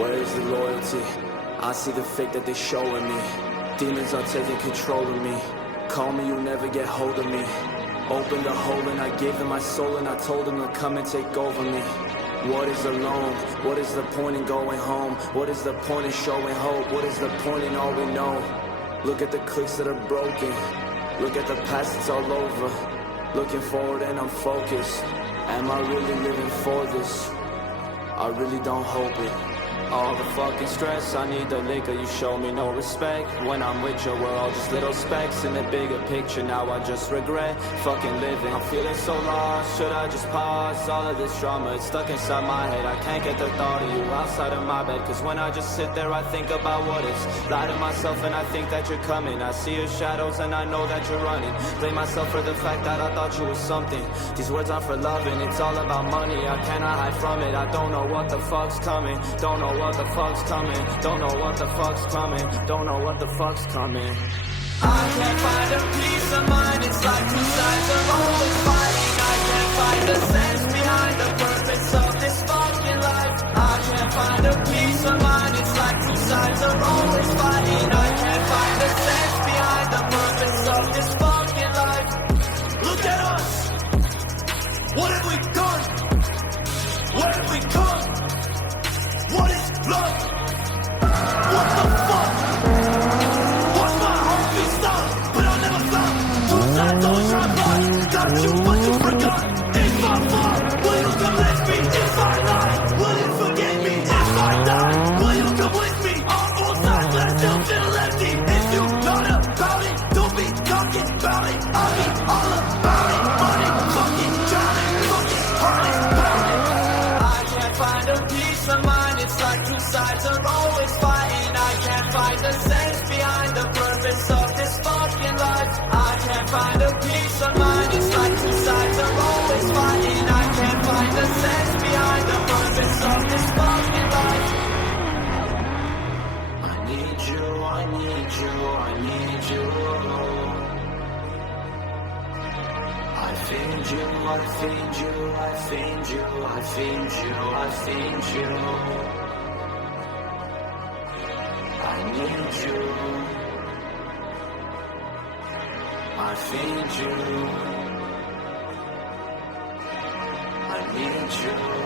Where is the loyalty? I see the fake that they showing me. Demons are taking control of me. Call me, you never get hold of me. Opened the hole and I gave them my soul, and I told them to come and take over me. What is alone? What is the point in going home? What is the point in showing hope? What is the point in all we know? Look at the clicks that are broken. Look at the past, it's all over. Looking forward and I'm focused. Am I really living for this? I really don't hope it. All the fucking stress, I need the liquor, you show me no respect. When I'm with you, we're all just little specks in the bigger picture. Now I just regret fucking living. I'm feeling so lost, should I just pause? All of this drama, it's stuck inside my head. I can't get the thought of you outside of my bed. Cause when I just sit there, I think about what is. Lie to myself and I think that you're coming. I see your shadows and I know that you're running. Blame myself for the fact that I thought you was something. These words aren't for loving, it's all about money. I cannot hide from it, I don't know what the fuck's coming. Don't know what the fuck's coming. Don't know what the fuck's coming. Don't know what the fuck's coming. I can't find a peace of mind. It's like two sides are always fighting. I can't find the sense behind the purpose of this fucking life. I can't find a peace of mind. It's like two sides are always fighting. I can't find the sense behind the purpose of this fucking life. Look at us. What have we done? Where have we come? What is love? What the fuck? Watch my heartbeat stop, but I'll never stop. Two sides always try to block. Got you, but you forgot. If I fall, will you come with me? If I lie, will you forget me? If I die, will you come with me? On both sides, but I still feel empty. If you not about it, don't be talking about it. I'll be all about it. Money, fucking drowning, fucking heart is pounding. I can't find a peace of mind. It's like two sides are always fighting. I can't find the sense behind the purpose of this fucking life. I can't find a peace of mind. It's like two sides are always fighting. I can't find the sense behind the purpose of this fucking life. I need you, I need you, I need you. I find you, I find you, I find you, I find you, I find you. I need you. I find you. I need you.